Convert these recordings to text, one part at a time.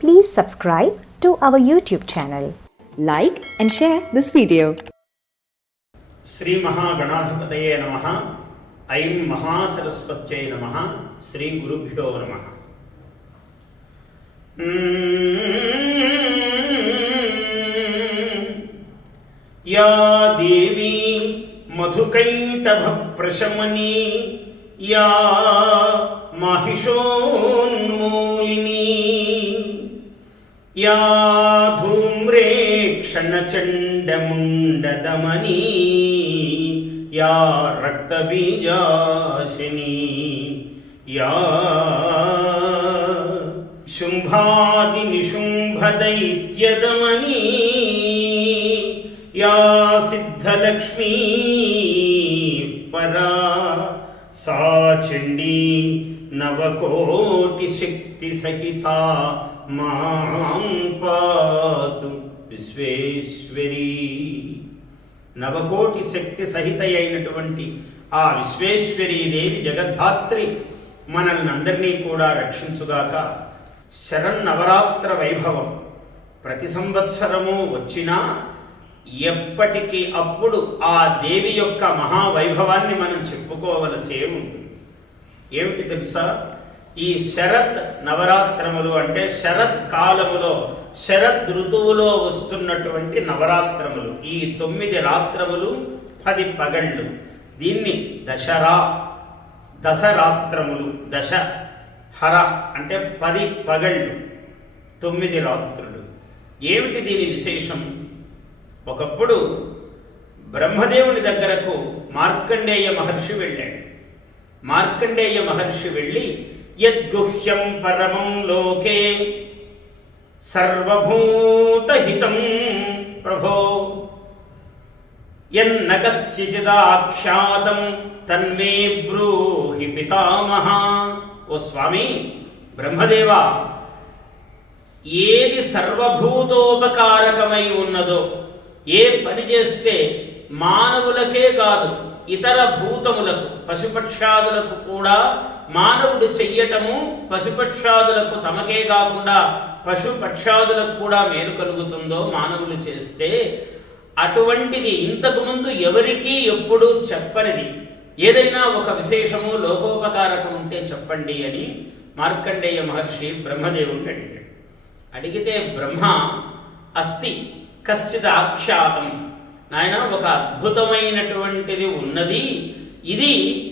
Please subscribe to our YouTube channel. Like and share this video. Shri మహాగణాధిపతయే నమ ఐం మహాసరస్వత్యై నమ శ్రీ గురుభ్యో నమ యా దేవీ మధుకైటభ ప్రశమనీ యా या धूम्रे क्षणचण्डमुण्डदमनी या रक्तबीजाशिनी या शुम्भादिनिशुम्भदैत्यदमनी या सिद्धलक्ष्मी परा సా చండీ నవకోటి శక్తి సహిత మాం పాతు నవకోటి శక్తి సహిత అయినటువంటి ఆ విశ్వేశ్వరీ దేవి జగద్ధాత్రి మనల్ని అందరినీ కూడా రక్షించుగాక శరన్నవరాత్ర వైభవం. ప్రతి సంవత్సరము వచ్చినా ఎప్పటికీ అప్పుడు ఆ దేవి యొక్క మహావైభవాన్ని మనం చెప్పుకోవలసే ఉంటుంది. ఏమిటి తెలుసా? ఈ శరత్ నవరాత్రములు అంటే శరత్ కాలములో శరత్ ఋతువులో వస్తున్నటువంటి నవరాత్రములు. ఈ తొమ్మిది రాత్రములు పది పగళ్ళు. దీన్ని దశరా దశరాత్రములు. దశ హర అంటే పది పగళ్ళు తొమ్మిది రాత్రులు. ఏమిటి దీని విశేషం? ఒకప్పుడు బ్రహ్మదేవుని దగ్గరకు మార్కండేయ మహర్షి వెళ్ళాడు. మార్కండేయ మహర్షి వెళ్ళి యద్గుహ్యం పరమం లోకే సర్వభూతహితం ప్రభో ఎన్న కస్యచిదాఖ్యాతం తన్మే బ్రూహి పితామహ. ఓ స్వామి బ్రహ్మదేవా ఏది సర్వభూతోపకారకమై ఉన్నదో ఏ పని చేస్తే మానవులకే కాదు ఇతర భూతములకు పశుపక్షాదులకు కూడా మానవుడు చెయ్యటము పశుపక్షాదులకు తమకే కాకుండా పశుపక్షాదులకు కూడా మేలు కలుగుతుందో మానవులు చేస్తే అటువంటిది ఇంతకుముందు ఎవరికీ ఎప్పుడూ చెప్పనిది. ఏదైనా ఒక విశేషము లోకోపకారకం ఉంటే చెప్పండి అని మార్కండేయ మహర్షి బ్రహ్మదేవుణ్ణి అడిగాడు. అడిగితే బ్రహ్మ అస్తి కశ్చిత్ ఆఖ్యాతం. నాయన ఒక అద్భుతమైనటువంటిది ఉన్నది. ఇది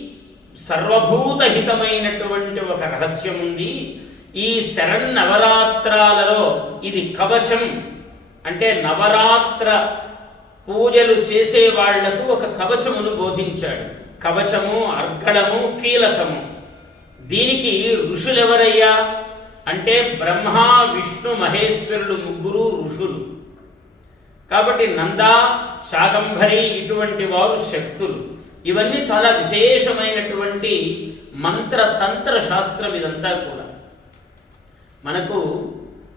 సర్వభూతహితమైనటువంటి ఒక రహస్యం ఉంది. ఈ శరన్నవరాత్రాలలో ఇది కవచం. అంటే నవరాత్ర పూజలు చేసే వాళ్ళకు ఒక కవచమును బోధించాడు. కవచము అర్ఘడము కీలకము. దీనికి ఋషులెవరయ్యా? అంటే బ్రహ్మ విష్ణు మహేశ్వరుడు ముగ్గురు ఋషులు. కాబట్టి నంద శాకంభరి ఇటువంటి వారు శక్తులు. ఇవన్నీ చాలా విశేషమైనటువంటి మంత్ర తంత్ర శాస్త్రం ఇదంతా కూడా. మనకు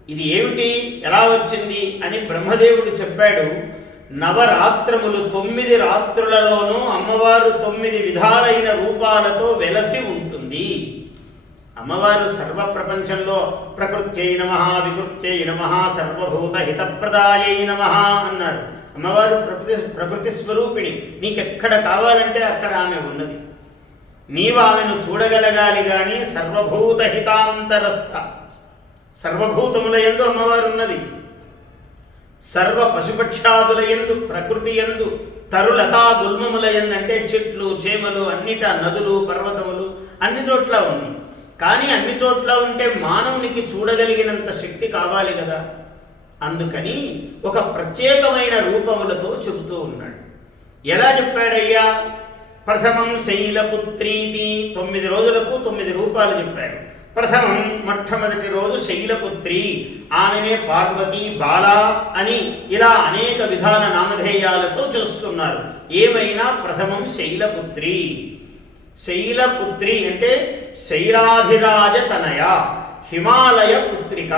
ఇది ఏమిటి ఎలా వచ్చింది అని బ్రహ్మదేవుడు చెప్పాడు. నవరాత్రములు తొమ్మిది రాత్రులలోనూ అమ్మవారు తొమ్మిది విధాలైన రూపాలతో వెలసి ఉంటుంది. అమ్మవారు సర్వ ప్రపంచంలో ప్రకృత్యై నమ వికృత్యై నమ సర్వభూత హితప్రదాయై నమ అన్నారు. అమ్మవారు ప్రకృతి ప్రకృతి స్వరూపిణి. నీకెక్కడ కావాలంటే అక్కడ ఆమె ఉన్నది. నీవు ఆమెను చూడగలగాలి కానీ సర్వభూత హితాంతరస్థ సర్వభూతముల ఎందు అమ్మవారు ఉన్నది. సర్వ పశుపక్షాదుల ఎందు ప్రకృతి ఎందు తరులతా గుల్మముల ఎందంటే చెట్లు చేమలు అన్నిట నదులు పర్వతములు అన్ని చోట్ల ఉన్నాయి. కానీ అన్ని చోట్ల ఉంటే మానవునికి చూడగలిగినంత శక్తి కావాలి కదా? అందుకని ఒక ప్రత్యేకమైన రూపములతో చెబుతూ ఉన్నాడు. ఎలా చెప్పాడయ్యా? ప్రథమం శైలపుత్రీతి తొమ్మిది రోజులకు తొమ్మిది రూపాలు చెప్పారు. ప్రథమం మొట్టమొదటి రోజు శైలపుత్రి ఆమెనే పార్వతి బాల అని ఇలా అనేక విధాల నామధేయాలతో చూస్తున్నారు. ఏమైనా ప్రథమం శైలపుత్రి? శైలపుత్రి అంటే శైలాధిరాజ తనయ హిమాలయ పుత్రిక.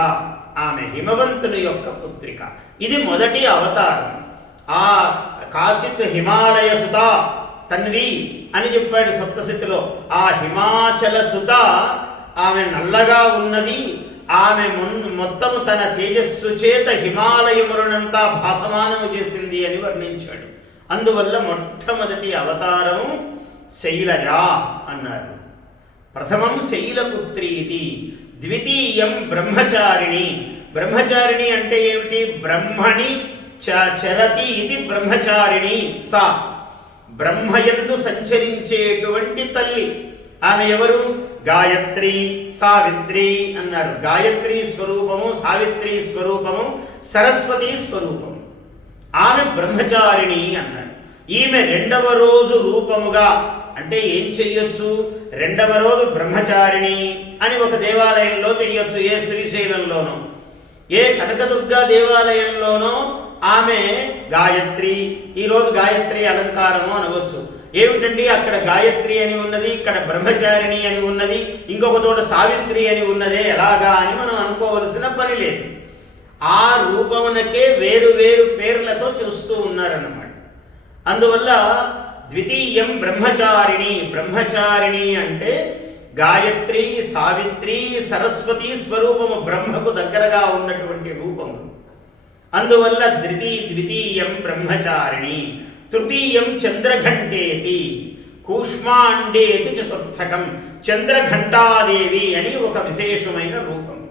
ఆమె హిమవంతుని యొక్క పుత్రిక. ఇది మొదటి అవతారం. ఆ కాచిత్ హిమాలయ సుత తన్వి అని చెప్పాడు సప్తశతిలో. ఆ హిమాచల సుత ఆమె నల్లగా ఉన్నది. ఆమె మొత్తము తన తేజస్సు చేత హిమాలయములనంతా భాసమానము చేసింది అని వర్ణించాడు. అందువల్ల మొట్టమొదటి అవతారము శైలరా అన్నారు. ప్రథమం శైలపుత్రి ఇది ద్వితీయం బ్రహ్మచారిణి. బ్రహ్మచారిణి అంటే ఏమిటి? బ్రహ్మణి చ చరతి ఇది బ్రహ్మచారిణి సా. బ్రహ్మయందు సంచరించేటువంటి తల్లి. ఆమె ఎవరు? గాయత్రి సావిత్రి అన్నారు. గాయత్రి స్వరూపము సావిత్రి స్వరూపము సరస్వతి స్వరూపము. ఆమె బ్రహ్మచారిణి అన్నాడు ఈమె రెండవ రోజు రూపముగా అంటే ఏం చెయ్యొచ్చు? రెండవ రోజు బ్రహ్మచారిణి అని ఒక దేవాలయంలో చెయ్యొచ్చు ఏ శ్రీశైలంలోనో. ఏ కనకదుర్గా దేవాలయంలోనో ఆమె గాయత్రి ఈరోజు గాయత్రి అలంకారము అనవచ్చు. ఏమిటండి? అక్కడ గాయత్రి అని ఉన్నది ఇక్కడ బ్రహ్మచారిణి అని ఉన్నది ఇంకొక చోట సావిత్రి అని ఉన్నదే ఎలాగా అని మనం అనుకోవలసిన పని లేదు. ఆ రూపమునకే వేరు వేరు పేర్లతో చూస్తూ ఉన్నారన్నమాట. అందువల్ల ద్వితీయం బ్రహ్మచారిణి. బ్రహ్మచారిణి అంటే గాయత్రి సావిత్రి సరస్వతి స్వరూపము బ్రహ్మకు దగ్గరగా ఉన్నటువంటి రూపము. అందువల్ల ద్వితీ ద్వితీయం బ్రహ్మచారిణి. తృతీయం చంద్రఘంటేతి. కూష్మాండేతి చతుర్థకం. చంద్రఘంటాదేవి అని ఒక విశేషమైన రూపం.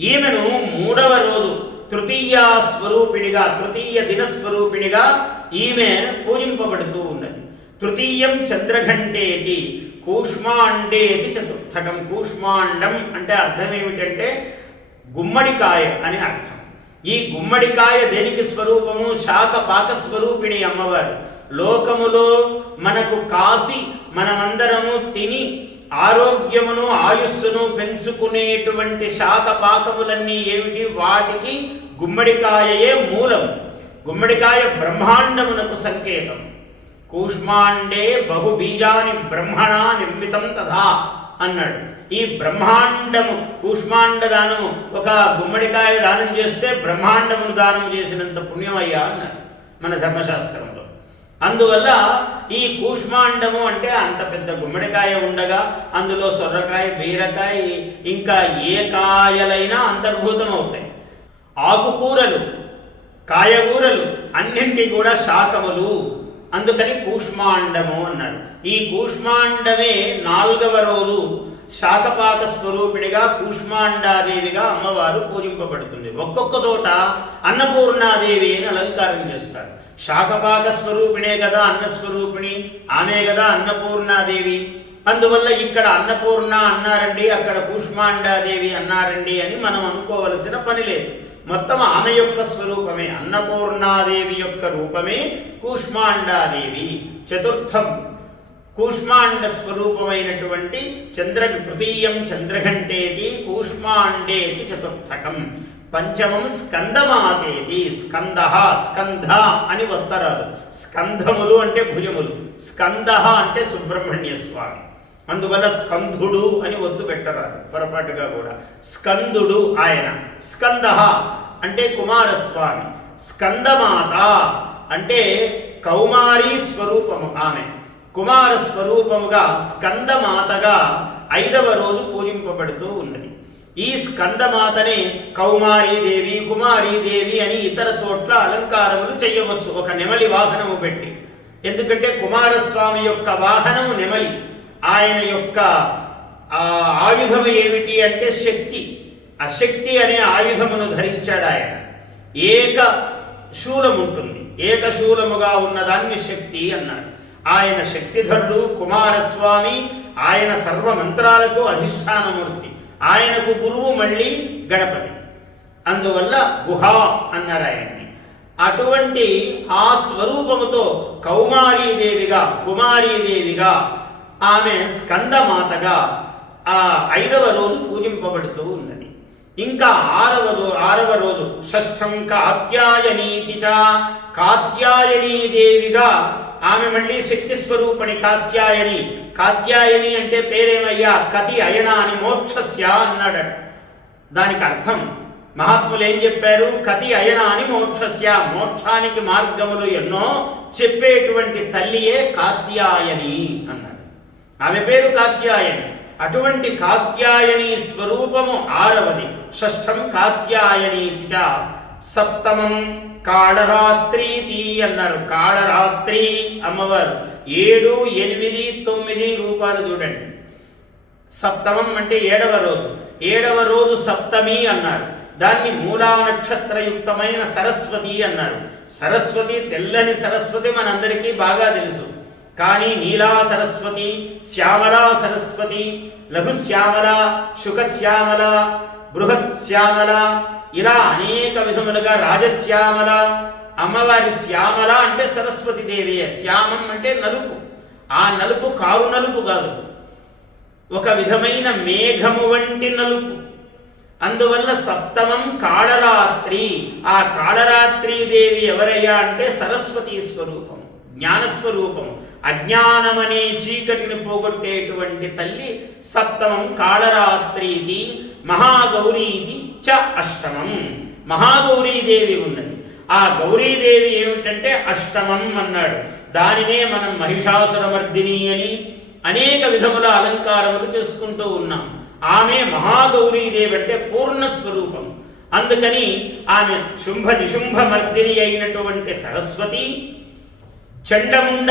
ఈమెను మూడవ రోజు తృతీయ స్వరూపిణిగా తృతీయ దినస్వరూపిణిగా ఈమె పూజింపబడుతూ ఉన్నది. తృతీయం చంద్రఘంటేది కూష్మాండేది చతుర్థకం. కూష్మాండం అంటే అర్థం ఏమిటంటే గుమ్మడికాయ అని అర్థం. ఈ గుమ్మడికాయ దేనికి స్వరూపము? శాఖ పాక స్వరూపిణి అమ్మవారు. లోకములో మనకు కాసి మనమందరము తిని ఆరోగ్యమును ఆయుస్సును పెంచుకునేటువంటి శాఖ పాకములన్నీ ఏమిటి? వాటికి గుమ్మడికాయయే మూలం. గుమ్మడికాయ బ్రహ్మాండమునకు సంకేతం. కూష్మాండే బహుబీజాని బ్రహ్మణ నిర్మితం తథా అన్నాడు. ఈ బ్రహ్మాండము కూష్మాండ దానము ఒక గుమ్మడికాయ దానం చేస్తే బ్రహ్మాండమును దానం చేసినంత పుణ్యమయ్యా అన్నారు మన ధర్మశాస్త్రంలో. అందువల్ల ఈ కూష్మాండము అంటే అంత పెద్ద గుమ్మడికాయ ఉండగా అందులో సొర్రకాయ బీరకాయ ఇంకా ఏ కాయలైనా అంతర్భూతం అవుతాయి. ఆకుకూరలు కాయగూరలు అన్నింటి కూడా శాఖములు. అందుకని కూష్మాండము అన్నారు ఈ కూష్మాండమే నాలుగవ రోజు శాఖపాత స్వరూపిణిగా కూష్మాండాదేవిగా అమ్మవారు పూజింపబడుతుంది. ఒక్కొక్క చోట అన్నపూర్ణాదేవి అని అలంకారం చేస్తారు. శాఖపాత స్వరూపిణే కదా అన్నస్వరూపిణి ఆమె కదా అన్నపూర్ణాదేవి. అందువల్ల ఇక్కడ అన్నపూర్ణ అన్నారండి అక్కడ కూష్మాండాదేవి అన్నారండి అని మనం అనుకోవలసిన పని లేదు. మొత్తం ఆమె యొక్క స్వరూపమే అన్నపూర్ణాదేవి యొక్క రూపమే కూష్మాండాదేవి. చతుర్థం కూష్మాండ స్వరూపమైనటువంటి చంద్ర తృతీయం చంద్రఘంటేది కూష్మాండేది చతుర్థకం. పంచమం స్కందమాతేది స్కంద స్కంధ అని వత్తరాదు స్కంధములు అంటే భుజములు. స్కంద అంటే సుబ్రహ్మణ్య స్వామి. అందువల్ల స్కంధుడు అని ఒత్తు పెట్టరాదు. పొరపాటుగా కూడా. స్కందుడు ఆయన. స్కంద అంటే కుమారస్వామి. స్కందమాత అంటే కౌమారి స్వరూపము ఆమె. కుమార స్వరూపముగా స్కందమాతగా ఐదవ రోజు పూజింపబడుతూ ఉన్నది. ఈ స్కందమాతనే కౌమారీదేవి కుమారీదేవి అని ఇతర చోట్ల అలంకారములు చేయవచ్చు ఒక నెమలి వాహనము పెట్టి. ఎందుకంటే కుమారస్వామి యొక్క వాహనము నెమలి. ఆయన యొక్క ఆయుధము ఏమిటి అంటే శక్తి. ఆ శక్తి అనే ఆయుధమును ధరించాడు ఆయన. ఏక శూలం ఉంటుంది. ఏకశూలముగా ఉన్నదాన్ని శక్తి అన్నాడు. ఆయన శక్తిధరుడు కుమారస్వామి ఆయన సర్వ మంత్రాలకు అధిష్టానమూర్తి. ఆయనకు గురువు మళ్ళీ గణపతి. అందువల్ల గుహ అన్నారు ఆయన్ని. అటువంటి ఆ స్వరూపముతో కౌమారీదేవిగా కుమారీదేవిగా ఆమె స్కందమాతగా ఆ ఐదవ రోజు పూజింపబడుతూ ఉన్నది. ఇంకా ఆరవ ఆరవ రోజు షష్ఠం కాత్యాయనీతి కాత్యాయనీ దేవిగా ఆమె మళ్ళీ శక్తి స్వరూపణి కాత్యాయని కాత్యాయని అంటే పేరేమయ్యా? కతి అయన అని మోక్షస్య అన్నాడు దానికి అర్థం మహాత్ములు ఏం చెప్పారు? కతి అయన అని మోక్షస్య మోక్షానికి మార్గములు ఎన్నో చెప్పేటువంటి తల్లియే కాత్యాయని అన్నాడు ఆమె పేరు కాత్యాయని. అటువంటి కాత్యాయని స్వరూపము ఆరవది. షష్ఠం కాత్యాయనీతి చ. సప్తమం కాళరాత్రీతి అన్నారు. కాళరాత్రి అమ్మవారు. ఏడు ఎనిమిది తొమ్మిది రూపాలు చూడండి. సప్తమం అంటే ఏడవ రోజు. ఏడవ రోజు సప్తమి అన్నారు. దాన్ని మూలా నక్షత్రయుక్తమైన సరస్వతి అన్నారు. సరస్వతి తెల్లని సరస్వతి మనందరికీ బాగా తెలుసు. కానీ నీలా సరస్వతి శ్యామలా సరస్వతి లఘు శ్యామల శుకశ్యామల బృహత్ శ్యామల ఇలా అనేక విధములుగా రాజశ్యామల అమ్మవారి శ్యామల అంటే సరస్వతి దేవి శ్యామం అంటే నలుపు. ఆ నలుపు కారు నలుపు కాదు. ఒక విధమైన మేఘము వంటి నలుపు. అందువల్ల సప్తమం కాళరాత్రి. ఆ కాళరాత్రి దేవి ఎవరయ్యా అంటే సరస్వతి స్వరూపం జ్ఞానస్వరూపం. అజ్ఞానమనే చీకటిని పోగొట్టేటువంటి తల్లి సప్తమం కాళరాత్రిది మహాగౌరీది చ అష్టమం. మహాగౌరీదేవి ఉన్నది. ఆ గౌరీదేవి ఏమిటంటే అష్టమం అన్నాడు. దానినే మనం మహిషాసురమర్దిని అని అనేక విధముల అలంకారములు చేసుకుంటూ ఉన్నాం. ఆమె మహాగౌరీదేవి అంటే పూర్ణ స్వరూపం. అందుకని ఆమె శుంభ నిశుంభ మర్దిని అయినటువంటి సరస్వతి చండముండ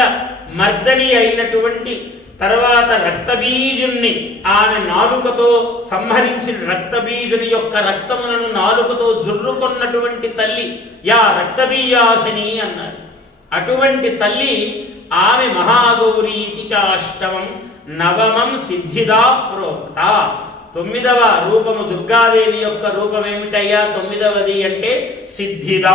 మర్దని అయినటువంటి తర్వాత రక్తబీజుణ్ణి ఆమె నాలుకతో సంహరించిన రక్తబీజుని యొక్క రక్తములను నాలుకతో జుర్రుకొన్నటువంటి తల్లి యా రక్తబీయాసిని అన్నారు. అటువంటి తల్లి ఆమె మహాగౌరీతి చాష్టవం నవమం సిద్ధిదా ప్రోక్త తొమ్మిదవ రూపము దుర్గాదేవి యొక్క రూపం ఏమిటయ్యా తొమ్మిదవది అంటే సిద్ధిదా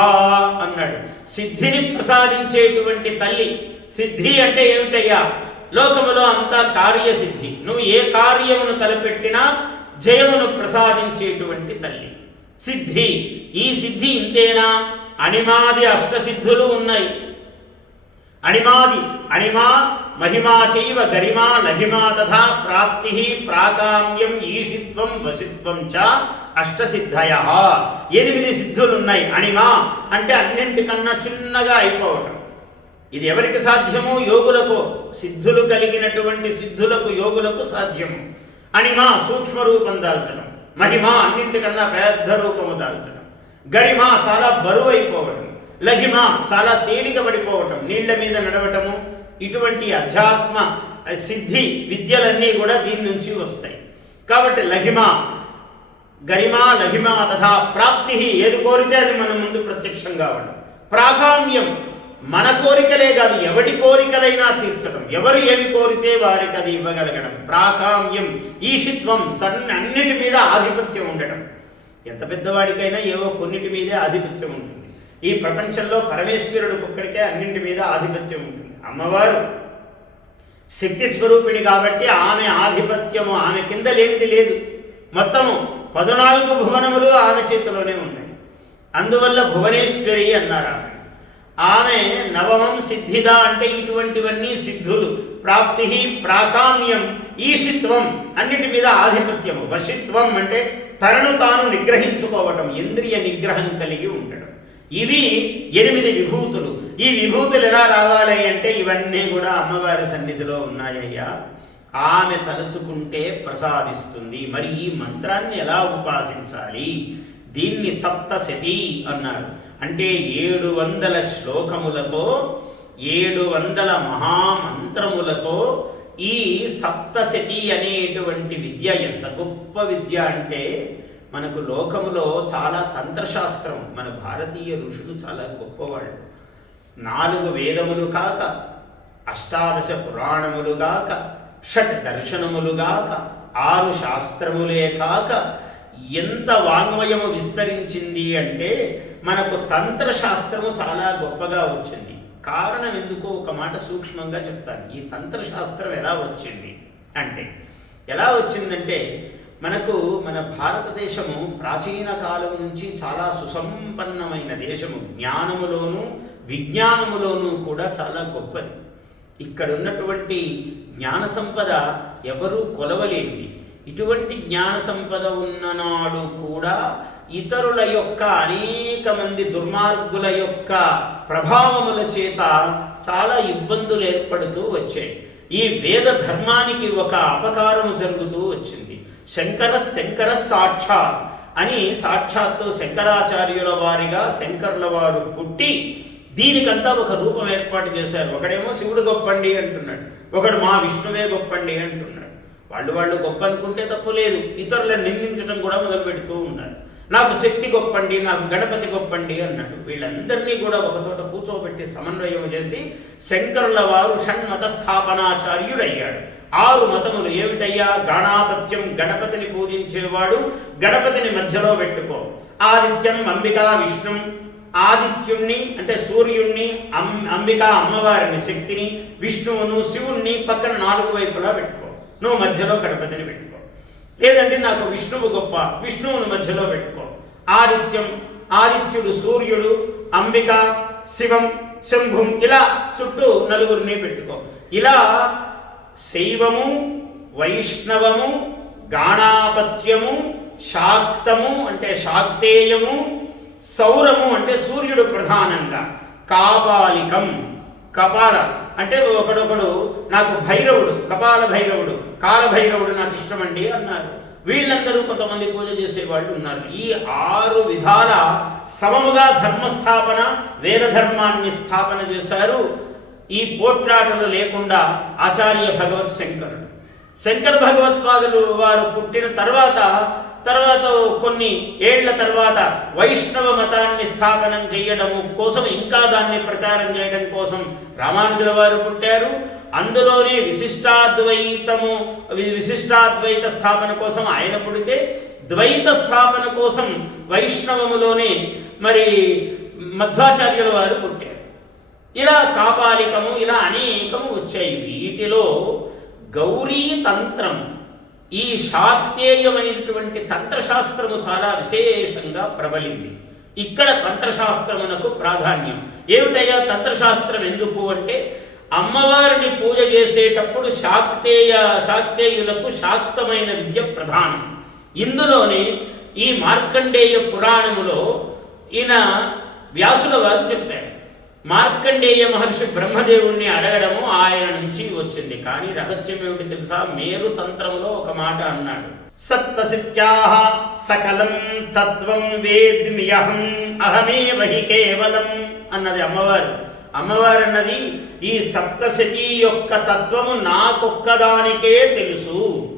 అన్నాడు. సిద్ధిని ప్రసాదించేటువంటి తల్లి సిద్ధి అంటే ఏమిటయ్యా? లోకములో అంతా కార్యసిద్ధి. నువ్వు ఏ కార్యమును తలపెట్టినా జయమును ప్రసాదించేటువంటి తల్లి. సిద్ధి. ఈ సిద్ధి ఇంతేనా? అణిమాది అష్టసిద్ధులు ఉన్నాయి. అణిమాది అణిమా మహిమా చైవ గరిమా లహిమా తథా ప్రాప్తి ప్రాకామ్యం ఈషిత్వం వసిత్వం చ అష్టసిద్ధయ. ఎనిమిది సిద్ధులు ఉన్నాయి అణిమా అంటే అన్నింటికన్నా చిన్నగా అయిపోవటం. ఇది ఎవరికి సాధ్యమో యోగులకు సిద్ధులు కలిగినటువంటి సిద్ధులకు యోగులకు సాధ్యము. అణిమ సూక్ష్మ రూపం దాల్చడం మహిమ అన్నింటికన్నా పెద్ద రూపము దాల్చడం. గరిమ చాలా బరువైపోవటం లహిమా లఘిమ చాలా తేలిక పడిపోవటం నీళ్ళ మీద నడవటము ఇటువంటి అధ్యాత్మ సిద్ధి విద్యలన్నీ కూడా దీని నుంచి వస్తాయి. కాబట్టి లహిమ గరిమా లహిమ తథా ప్రాప్తి ఏది కోరితే అది మన ముందు ప్రత్యక్షం కావడం. ప్రాధాన్యం మన కోరికలే కాదు ఎవడి కోరికలైనా తీర్చడం. ఎవరు ఏమి కోరితే వారికి అది ఇవ్వగలగడం. ప్రాకామ్యం ఈషిత్వం సన్ అన్నిటి మీద ఆధిపత్యం ఉండటం. ఎంత పెద్దవాడికైనా ఏవో కొన్నిటి మీదే ఆధిపత్యం ఉంటుంది. ఈ ప్రపంచంలో పరమేశ్వరుడు ఒక్కడికే అన్నింటి మీద ఆధిపత్యం ఉంటుంది. అమ్మవారు శక్తి స్వరూపిణి కాబట్టి ఆమె ఆధిపత్యము ఆమె కింద లేనిది లేదు. మొత్తము పద్నాలుగు భువనములు ఆమె చేతిలోనే ఉన్నాయి. అందువల్ల భువనేశ్వరి అన్నారు ఆమె. ఆమె నవమం సిద్ధిద అంటే ఇటువంటివన్నీ సిద్ధులు. ప్రాప్తి ప్రాకామ్యం ఈశిత్వం అన్నిటి మీద ఆధిపత్యము. వశిత్వం అంటే తనను తాను నిగ్రహించుకోవటం ఇంద్రియ నిగ్రహం కలిగి ఉండడం ఇవి ఎనిమిది విభూతులు. ఈ విభూతులు ఎలా రావాలి అంటే ఇవన్నీ కూడా అమ్మవారి సన్నిధిలో ఉన్నాయ్యా. ఆమె తలుచుకుంటే ప్రసాదిస్తుంది. మరి ఈ మంత్రాన్ని ఎలా ఉపాసించాలి? దీన్ని సప్తశతి అన్నారు. అంటే ఏడు వందల శ్లోకములతో ఏడు వందల మహామంత్రములతో ఈ సప్తశతి అనేటువంటి విద్య ఎంత గొప్ప విద్య అంటే మనకు లోకములో చాలా తంత్రశాస్త్రం మన భారతీయ ఋషులు చాలా గొప్పవాళ్ళు. నాలుగు వేదములు కాక అష్టాదశ పురాణములు గాక షట్ దర్శనములు గాక ఆరు శాస్త్రములే కాక ఎంత వాంగ్మయము విస్తరించింది అంటే మనకు తంత్రశాస్త్రము చాలా గొప్పగా వచ్చింది. కారణం ఎందుకో ఒక మాట సూక్ష్మంగా చెప్తాను. ఈ తంత్రశాస్త్రం ఎలా వచ్చింది? అంటే ఎలా వచ్చిందంటే మనకు మన భారతదేశము ప్రాచీన కాలం నుంచి చాలా సుసంపన్నమైన దేశము. జ్ఞానములోను విజ్ఞానములోనూ కూడా చాలా గొప్పది. ఇక్కడ ఉన్నటువంటి జ్ఞాన సంపద ఎవరూ కొలవలేనిది. ఇటువంటి జ్ఞాన సంపద ఉన్ననాడు కూడా ఇతరుల యొక్క అనేక మంది దుర్మార్గుల యొక్క ప్రభావముల చేత చాలా ఇబ్బందులు ఏర్పడుతూ వచ్చాయి. ఈ వేద ధర్మానికి ఒక అపకారం జరుగుతూ వచ్చింది. శంకర శంకర సాక్షాత్ అని సాక్షాత్తు శంకరాచార్యుల వారిగా శంకర్ల వారు పుట్టి దీనికంతా ఒక రూపం ఏర్పాటు చేశారు. ఒకడేమో శివుడు గొప్పండి అంటున్నాడు. ఒకడు మా విష్ణువే గొప్పండి అంటున్నాడు. వాళ్ళు వాళ్ళు గొప్ప అనుకుంటే తప్పు లేదు. ఇతరులను నిందించడం కూడా మొదలు పెడుతూ ఉన్నారు. నాకు శక్తి గొప్పండి నాకు గణపతి గొప్పండి అన్నాడు. వీళ్ళందరినీ కూడా ఒకచోట కూర్చోబెట్టి సమన్వయం చేసి శంకరుల వారు షణ్మత స్థాపనాచార్యుడయ్యాడు ఆరు మతములు ఏమిటయ్యా? గణాపత్యం గణపతిని పూజించేవాడు గణపతిని మధ్యలో పెట్టుకో. ఆదిత్యం అంబికా విష్ణు. ఆదిత్యుణ్ణి అంటే సూర్యుణ్ణి అం అంబిక అమ్మవారిని శక్తిని విష్ణువును శివుణ్ణి పక్కన నాలుగు వైపులా పెట్టుకో. నువ్వు మధ్యలో గణపతిని పెట్టుకో. లేదంటే నాకు విష్ణువు గొప్ప విష్ణువును మధ్యలో పెట్టుకో. ఆదిత్యం ఆదిత్యుడు సూర్యుడు అంబిక శివం శంభుం ఇలా చుట్టూ నలుగురిని పెట్టుకో. ఇలా శైవము వైష్ణవము గాణాపత్యము శాక్తము అంటే శాక్తేయము సౌరము అంటే సూర్యుడు ప్రధానంగా. కాపాలికం కపాల అంటే ఒకడొకడు నాకు భైరవుడు కపాల భైరవుడు కాలభైరవుడు నాకు ఇష్టమండి అన్నారు. వీళ్ళందరూ కొంతమంది పూజ చేసేవాళ్ళు ఉన్నారు. ఈ ఆరు విధాల సమముగా ధర్మస్థాపన వేద ధర్మాన్ని స్థాపన చేశారు. ఈ పోట్లాటలు లేకుండా ఆచార్య భగవత్ శంకరుడు. శంకర భగవత్పాదులు వారు పుట్టిన తర్వాత తర్వాత కొన్ని ఏళ్ళ తర్వాత వైష్ణవ మతాన్ని స్థాపనం చేయడము కోసం ఇంకా దాన్ని ప్రచారం చేయడం కోసం రామానుజుల వారు పుట్టారు. అందులోనే విశిష్టాద్వైతము విశిష్టాద్వైత స్థాపన కోసం ఆయన పుడితే ద్వైత స్థాపన కోసం వైష్ణవములోనే మరి మధ్వాచార్యుల వారు పుట్టారు. ఇలా కాపాలికము ఇలా అనేకము వచ్చాయి. వీటిలో గౌరీ తంత్రం ఈ శాక్తేయమైనటువంటి తంత్రశాస్త్రము చాలా విశేషంగా ప్రబలింది. ఇక్కడ తంత్రశాస్త్రమునకు ప్రాధాన్యం. ఏమిటయ్యా తంత్రశాస్త్రం ఎందుకు అంటే అమ్మవారిని పూజ చేసేటప్పుడు శాక్తేయ శాక్తేయులకు శాక్తమైన విద్య ప్రధానం. ఇందులోనే ఈ మార్కండేయ పురాణములో ఈయన వ్యాసుల వారు చెప్పారు. మార్కండేయ మహర్షి బ్రహ్మదేవుణ్ణి అడగడము ఆయన నుంచి వచ్చింది. కానీ రహస్యం ఏమిటి తెలుసా? మేరు తంత్రంలో ఒక మాట అన్నాడు. సప్తశిత్యాహ సకలం తత్వం వేద్మియహం అహమే వహి కేవలం అన్నది అమ్మవారు. అమ్మవారు అన్నది ఈ సప్తశతి యొక్క తత్వము నాకొక్కదానికే తెలుసు.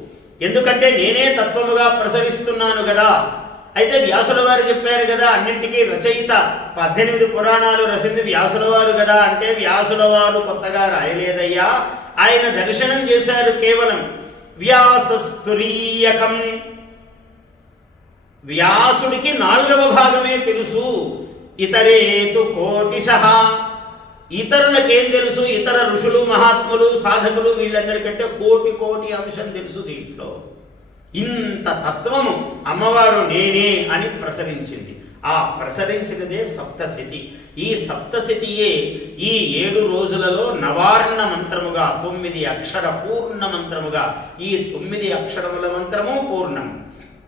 ఎందుకంటే నేనే తత్వముగా ప్రసరిస్తున్నాను కదా. అయితే వ్యాసుల వారు చెప్పారు కదా అన్నింటికీ రచయిత. పద్దెనిమిది పురాణాలు రచింది వ్యాసుల వారు కదా అంటే వ్యాసుల వారు కొత్తగా రాయలేదయ్యా. ఆయన దర్శనం చేశారు కేవలం వ్యాసస్తురీయకం. వ్యాసుడికి నాలుగవ భాగమే తెలుసు ఇతరేతు కోటిశ. ఇతరులకేం తెలుసు? ఇతర ఋషులు మహాత్ములు సాధకులు వీళ్ళందరికంటే కోటి కోటి అంశం తెలుసు దీంట్లో. ఇంత తత్వము అమ్మవారు నేనే అని ప్రసరించింది ఆ ప్రసరించినదే సప్తశతి. ఈ సప్తశతియే ఈ ఏడు రోజులలో నవార్ణ మంత్రముగా తొమ్మిది అక్షర పూర్ణ మంత్రముగా ఈ తొమ్మిది అక్షరముల మంత్రము పూర్ణం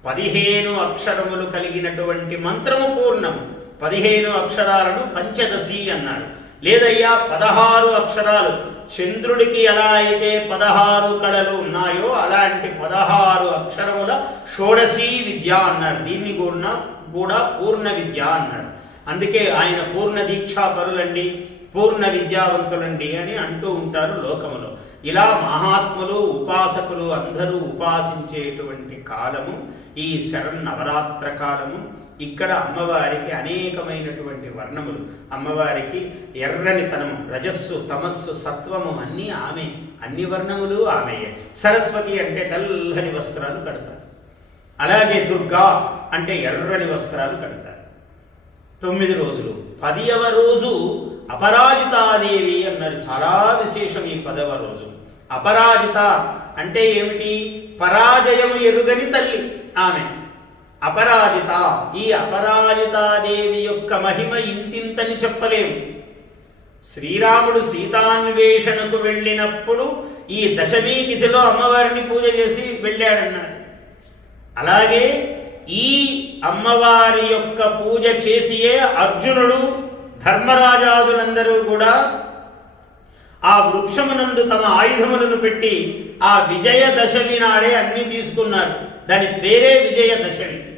పదిహేను అక్షరములు కలిగినటువంటి మంత్రము పూర్ణం పదిహేను అక్షరాలను పంచదశి అన్నాడు. లేదయ్యా పదహారు అక్షరాలు. చంద్రుడికి ఎలా అయితే పదహారు కళలు ఉన్నాయో అలాంటి పదహారు అక్షరముల షోడశీ విద్య అన్నారు. దీన్ని కూడా కూడా పూర్ణ విద్య అన్నారు. అందుకే ఆయన పూర్ణ దీక్షాపరులండి పూర్ణ విద్యావంతులండి అని అంటూ ఉంటారు లోకములో. ఇలా మహాత్ములు ఉపాసకులు అందరూ ఉపాసించేటువంటి కాలము ఈ శరన్నవరాత్ర కాలము ఇక్కడ అమ్మవారికి అనేకమైనటువంటి వర్ణములు. అమ్మవారికి ఎర్రనితనము రజస్సు తమస్సు సత్వము అన్నీ ఆమె అన్ని వర్ణములు ఆమెయే. సరస్వతి అంటే తెల్లని వస్త్రాలు కడతారు. అలాగే దుర్గా అంటే ఎర్రని వస్త్రాలు కడతారు. తొమ్మిది రోజులు. పదియవ రోజు అపరాజితాదేవి అన్నారు. చాలా విశేషం ఈ పదవ రోజు. అపరాజిత అంటే ఏమిటి? పరాజయము ఎరుగని తల్లి ఆమె. అపరాజిత. ఈ అపరాజితాదేవి యొక్క మహిమ ఇంతింతని చెప్పలేము. శ్రీరాముడు సీతాన్వేషణకు వెళ్ళినప్పుడు ఈ దశమీ తిథిలో అమ్మవారిని పూజ చేసి వెళ్ళాడన్నారు అలాగే ఈ అమ్మవారి యొక్క పూజ చేసియే అర్జునుడు ధర్మరాజాదులందరూ కూడా ఆ వృక్షమునందు తమ ఆయుధములను పెట్టి ఆ విజయదశమి నాడే అన్ని తీసుకున్నారు. దాని పేరే విజయదశమి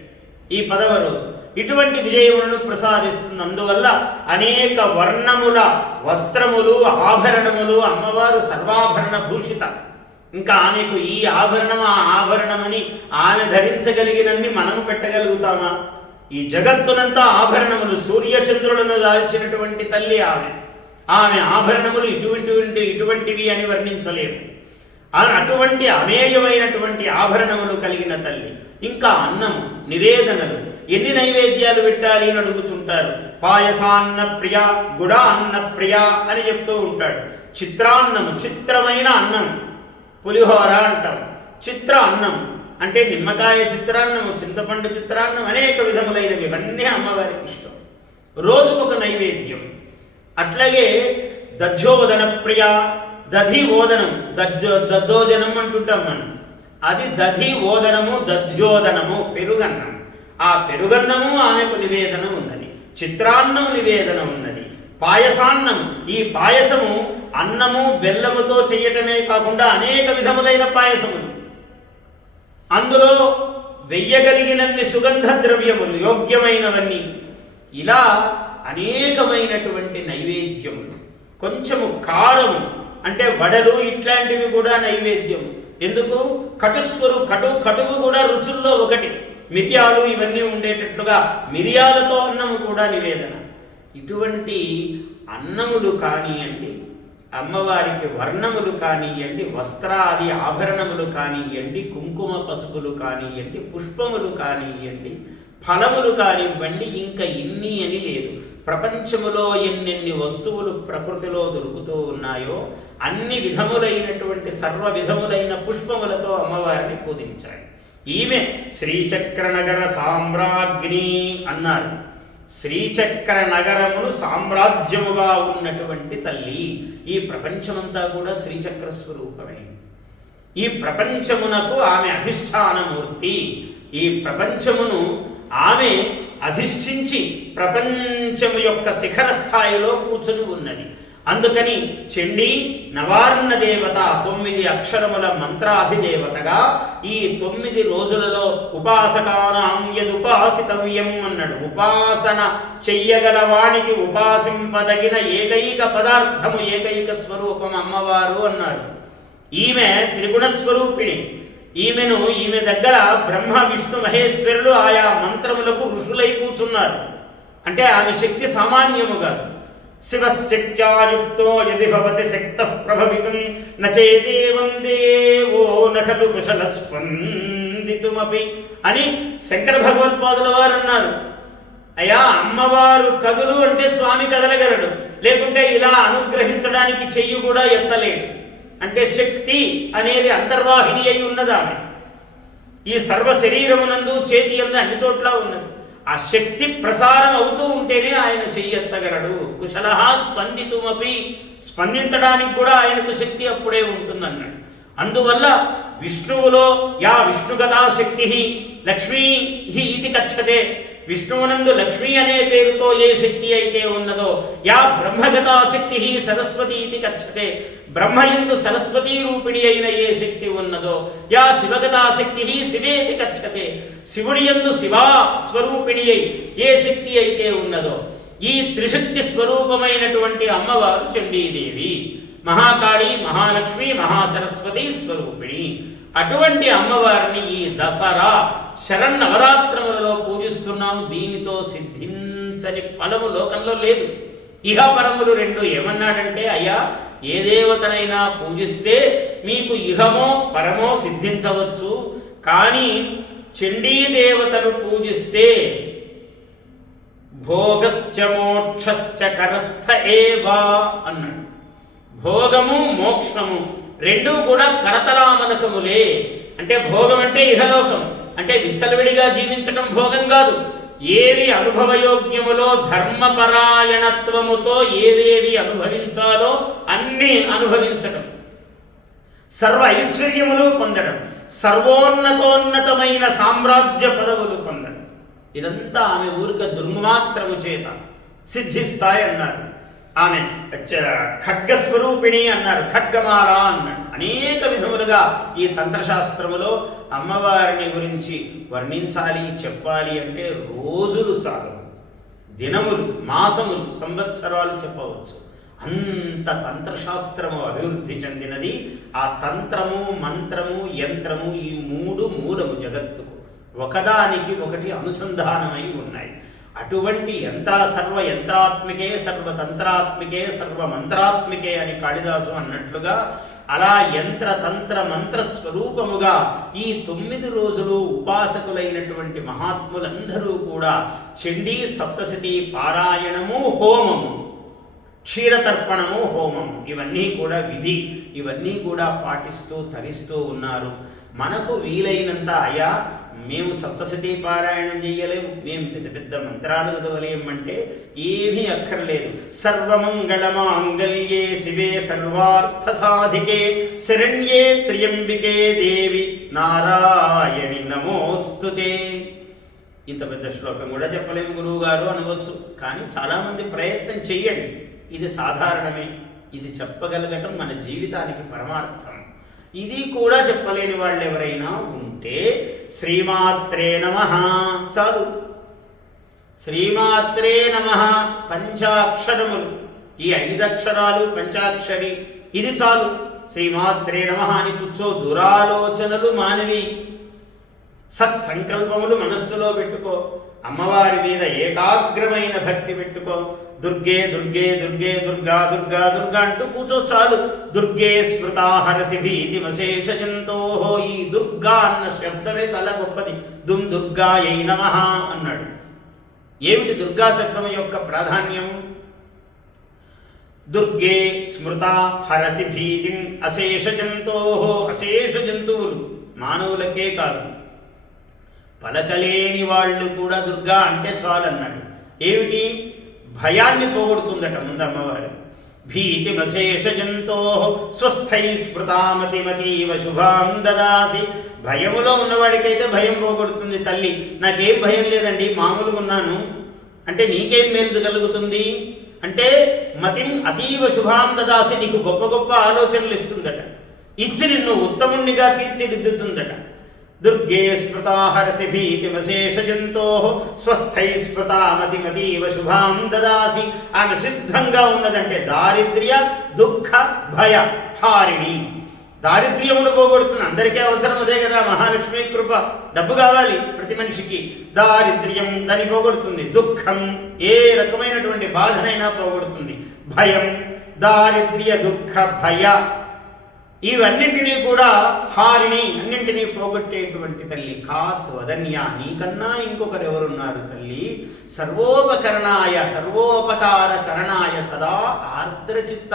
ఈ పదవ రోజు. ఇటువంటి విజయములను ప్రసాదిస్తుంది అందువల్ల అనేక వర్ణముల వస్త్రములు ఆభరణములు అమ్మవారు సర్వాభరణ భూషిత. ఇంకా ఆమెకు ఈ ఆభరణం ఆ ఆభరణమని ఆమె ధరించగలిగినన్ని మనము పెట్టగలుగుతామా? ఈ జగత్తునంతా ఆభరణములు సూర్యచంద్రులను దాల్చినటువంటి తల్లి ఆమె. ఆమె ఆభరణములు ఇటువంటి ఇటువంటివి అని వర్ణించలేము. అటువంటి అమేయమైనటువంటి ఆభరణములు కలిగిన తల్లి. ఇంకా అన్నం నివేదనలు ఎన్ని నైవేద్యాలు పెట్టాలి అని అడుగుతుంటారు పాయసాన్న ప్రియ గుడ అన్న ప్రియ అని చెప్తూ ఉంటాడు. చిత్రాన్నము చిత్రమైన అన్నం పులిహోర అంటాం. చిత్ర అన్నం అంటే నిమ్మకాయ చిత్రాన్నము చింతపండు చిత్రాన్నం అనేక విధములైనవి ఇవన్నీ అమ్మవారికి ఇష్టం. రోజుకొక నైవేద్యం. అట్లాగే దధ్యోదన ప్రియ దధి ఓదనం దధ్యో దద్దోదనం అంటుంటాం మనం. అది దధి ఓదనము దధ్యోదనము పెరుగన్నం. ఆ పెరుగన్నము ఆమెకు నివేదన ఉన్నది. చిత్రాన్నము నివేదన ఉన్నది. పాయసాన్నం. ఈ పాయసము అన్నము బెల్లముతో చేయటమే కాకుండా అనేక విధములైన పాయసములు. అందులో వెయ్యగలిగినన్ని సుగంధ ద్రవ్యములు యోగ్యమైనవన్నీ. ఇలా అనేకమైనటువంటి నైవేద్యములు. కొంచెము కారము అంటే వడలు ఇట్లాంటివి కూడా నైవేద్యం ఎందుకు? కటుస్వరు కటు కటువు కూడా రుచుల్లో ఒకటి. మిరియాలు ఇవన్నీ ఉండేటట్లుగా మిరియాలతో అన్నము కూడా నివేదన. ఇటువంటి అన్నములు కానియండి అమ్మవారికి వర్ణములు కానియండి వస్త్రాది ఆభరణములు కానియండి కుంకుమ పసుపులు కానియండి పుష్పములు కానియండి ఫలములు కానివ్వండి ఇంకా ఇన్ని అని లేదు. ప్రపంచములో ఎన్నెన్ని వస్తువులు ప్రకృతిలో దొరుకుతూ ఉన్నాయో అన్ని విధములైనటువంటి సర్వ విధములైన పుష్పములతో అమ్మవారిని పూజించాలి. ఈమె శ్రీచక్ర నగర సామ్రాజ్ఞి అన్నారు. శ్రీచక్ర నగరమును సామ్రాజ్యముగా ఉన్నటువంటి తల్లి ఈ ప్రపంచమంతా కూడా శ్రీచక్ర స్వరూపమే. ఈ ప్రపంచమునకు ఆమె అధిష్టానమూర్తి. ఈ ప్రపంచమును ఆమె అధిష్ఠించి ప్రపంచము యొక్క శిఖర స్థాయిలో కూర్చొని ఉన్నది. అందుకని చెండీ నవార్ణ దేవత తొమ్మిది అక్షరముల మంత్రాధిదేవతగా ఈ తొమ్మిది రోజులలో ఉపాసకానాం యదుపాసితవ్యం అన్నాడు. ఉపాసన చెయ్యగల వానికి ఉపాసింపదగిన ఏకైక పదార్థము ఏకైక స్వరూపం అమ్మవారు అన్నాడు. ఈమె త్రిగుణ స్వరూపిణి ఈమెను ఈమె దగ్గర బ్రహ్మ విష్ణు మహేశ్వరులు ఆయా మంత్రములకు ఋషులై కూర్చున్నారు. అంటే ఆమె శక్తి సామాన్యము కాదు. శివశక్త్యాయుక్తో యది భవతి శక్త ప్రభవితం నచేదేవం దేవో నఖలు కుశల స్పందితుమపి అని శంకర భగవత్పాదుల వారు అన్నారు అయ్యా అమ్మవారు కదులు అంటే స్వామి కదలగలడు. లేకుంటే ఇలా అనుగ్రహించడానికి చెయ్యి కూడా ఎత్తలేడు అంటే శక్తి అనేది అంతర్వాహిని అయి ఉన్నదామె ఈ సర్వ శరీరమునందు చేతి అందు అన్ని చోట్ల ఉన్నది. ఆ శక్తి ప్రసారం అవుతూ ఉంటేనే ఆయన చెయ్యెత్తగలడు కుశల స్పందితుమపి స్పందించడానికి కూడా ఆయనకు శక్తి అప్పుడే ఉంటుందన్నాడు. అందువల్ల విష్ణువులో యా విష్ణుగతా శక్తి లక్ష్మీ ఇది కచ్చతే విష్ణువునందు లక్ష్మి అనే పేరుతో ఏ శక్తి అయితే ఉన్నదో యా బ్రహ్మగతా శక్తి సరస్వతి ఇది కచ్చతే బ్రహ్మయందు సరస్వతీ రూపిణి అయిన ఏ శక్తి ఉన్నదో యా శివగతా శక్తి శివేతి కచ్చతే శివుడి ఎందు శివా స్వరూపిణి అయి ఏ శక్తి అయితే ఉన్నదో ఈ త్రిశక్తి స్వరూపమైనటువంటి అమ్మవారు చండీదేవి. మహాకాళి మహాలక్ష్మి మహాసరస్వతి స్వరూపిణి. అటువంటి అమ్మవారిని ఈ దసరా శరన్నవరాత్రములలో పూజిస్తున్నాము. దీనితో సిద్ధించని ఫలము లోకంలో లేదు. ఇహ పరములు రెండు ఏమన్నాడంటే అయ్యా ఏ దేవతనైనా పూజిస్తే మీకు ఇహమో పరమో సిద్ధించవచ్చు. కానీ చండీ దేవతను పూజిస్తే భోగశ్చ మోక్షశ్చ కరస్థ ఏవా అన్నాడు. భోగము మోక్షము రెండూ కూడా కరతలామనకములే అంటే భోగం అంటే ఇహలోకం అంటే విచ్చలవిడిగా జీవించటం భోగం కాదు. ఏవి అనుభవయోగ్యములో ధర్మపరాయణత్వముతో ఏవేవి అనుభవించాలో అన్నీ అనుభవించటం. సర్వ ఐశ్వర్యములు పొందడం సర్వోన్నతోన్నతమైన సామ్రాజ్య పదవులు పొందడం ఇదంతా ఆమె ఊరిక దుర్మాత్రము చేత సిద్ధిస్తాయన్నారు ఆమె ఖడ్గస్వరూపిణి అన్నారు. ఖడ్గమాల అన్నాడు. అనేక విధములుగా ఈ తంత్రశాస్త్రములో అమ్మవారిని గురించి వర్ణించాలి చెప్పాలి అంటే రోజులు చాలు దినములు మాసములు సంవత్సరాలు చెప్పవచ్చు. అంత తంత్రశాస్త్రము అభివృద్ధి చెందినది. ఆ తంత్రము మంత్రము యంత్రము ఈ మూడు మూలము జగత్తుకు. ఒకదానికి ఒకటి అనుసంధానమై ఉన్నాయి. అటువంటి యంత్ర సర్వ యంత్రాత్మికే సర్వతంత్రాత్మికే సర్వ మంత్రాత్మికే అని కాళిదాసు అన్నట్లుగా అలా యంత్ర తంత్ర మంత్ర స్వరూపముగా ఈ తొమ్మిది రోజులు ఉపాసకులైనటువంటి మహాత్ములందరూ కూడా చండీ సప్తశతి పారాయణము హోమము క్షీరతర్పణము హోమము. ఇవన్నీ కూడా విధి ఇవన్నీ కూడా పాటిస్తూ తరిస్తూ ఉన్నారు. మనకు వీలైనంత అయా మేము సప్తసతి పారాయణం చేయలేము. మేము పెద్ద పెద్ద మంత్రాలు చదవలేమంటే ఏమీ అక్కర్లేదు. సర్వమంగళమాంగళ్యే శివే సర్వార్థ సాధికే శరణ్యే త్రియంబికే దేవి నారాయణి నమోస్తుతే ఇంత పెద్ద శ్లోకం కూడా చెప్పలేము గురువుగారు అనవచ్చు. కానీ చాలామంది ప్రయత్నం చెయ్యండి ఇది సాధారణమే. ఇది చెప్పగలగటం మన జీవితానికి పరమార్థం. ఇది కూడా చెప్పలేని వాళ్ళు ఎవరైనా ఉంటే శ్రీమాత్రే నమ. చాలు. శ్రీమాత్రే నమ. పంచాక్షరములు. ఈ ఐదక్షరాలు పంచాక్షరి. ఇది చాలు. శ్రీమాత్రే నమ అని కూర్చో దురాలోచనలు మానవి. సత్సంకల్పములు మనస్సులో పెట్టుకో. అమ్మవారి మీద ఏకాగ్రమైన భక్తి పెట్టుకో. దుర్గే దుర్గే దుర్గే దుర్గా దుర్గా దుర్గా అంటూ కూర్చో చాలు. దుర్గే స్మృతాహరసి భీతి మశేష జంతో. ఈ దుర్గా అన్న శబ్దమే చాలా గొప్పది. దుమ్ దుర్గాయై నమ అన్నాడు. ఏమిటి దుర్గా శబ్దం యొక్క ప్రాధాన్యం? దుర్గే స్మృత హరసి భీతిం అశేష జంతో. అశేష జంతువులు మానవులకే కాదు. పలకలేని వాళ్ళు కూడా దుర్గా అంటే చాలన్నాడు. ఏమిటి? భయాన్ని పోగొడుతుందట ముందు అమ్మవారు భీతిమశేష జంతో స్వస్థై స్మృతామతిమతీవ శుభాం దదాసి. భయములో ఉన్నవాడికైతే భయం పోగొడుతుంది తల్లి. నాకేం భయం లేదండి మామూలుగా ఉన్నాను. అంటే నీకేం మేలు కలుగుతుంది? అంటే మతిం అతీవ శుభాం దదాసి నీకు గొప్ప గొప్ప ఆలోచనలు ఇస్తుందట. ఇచ్చి నిన్ను ఉత్తముణ్ణిగా తీర్చిదిద్దుతుందట. దుర్గే స్మృతాహరసి భీతిమశేష జంతో స్వస్థై స్మృతామతిమతీవ శుభాం దదాసి ఆమె సిద్ధంగా ఉన్నదంటే దారిద్ర్య దుఃఖ భయ హారిణి. దారిద్ర్యమును పోగొడుతున్న అందరికీ అవసరం అదే కదా మహాలక్ష్మి కృప. డబ్బు కావాలి ప్రతి మనిషికి. దారిద్ర్యం దాన్ని పోగొడుతుంది. దుఃఖం ఏ రకమైనటువంటి బాధనైనా పోగొడుతుంది. భయం దారిద్ర్య దుఃఖ భయ. ఇవన్నింటినీ కూడా హారిని అన్నింటినీ పోగొట్టేటువంటి తల్లి కాత్ వదన్య. నీకన్నా ఇంకొకరు ఎవరున్నారు తల్లి? సర్వోపకరణాయ సర్వోపకార కరణాయ సదా ఆర్ద్రచిత్త.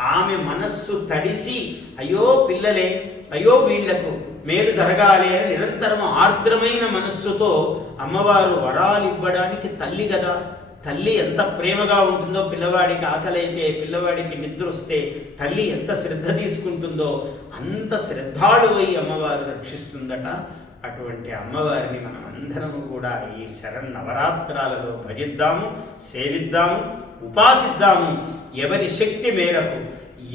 ఆమె మనస్సు తడిసి అయ్యో పిల్లలే అయ్యో వీళ్ళకు మేలు జరగాలి అని నిరంతరం ఆర్ద్రమైన మనస్సుతో అమ్మవారు వరాలు ఇవ్వడానికి తల్లి కదా తల్లి ఎంత ప్రేమగా ఉంటుందో పిల్లవాడికి ఆకలైతే పిల్లవాడికి నిద్ర వస్తే తల్లి ఎంత శ్రద్ధ తీసుకుంటుందో అంత శ్రద్ధాళువై అమ్మవారు రక్షిస్తుందట. అటువంటి అమ్మవారిని మనం అందరము కూడా ఈ శరణ్ నవరాత్రాలలో భజిద్దాము సేవిద్దాము ఉపాసిద్దాము. ఎవరి శక్తి మేరకు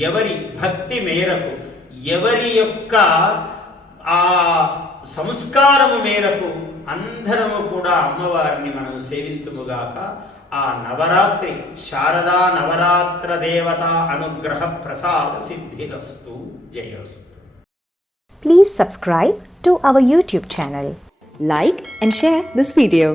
ఎవరి భక్తి మేరకు ఎవరి యొక్క ఆ సంస్కారము మేరకు అందరము కూడా అమ్మవారిని మనం సేవింతుముగాక ఆ నవరాత్రి శారదా నవరాత్ర దేవత అనుగ్రహ ప్రసాద సిద్ధిరస్తు జయస్తు Please subscribe to our YouTube channel. Like and share this video.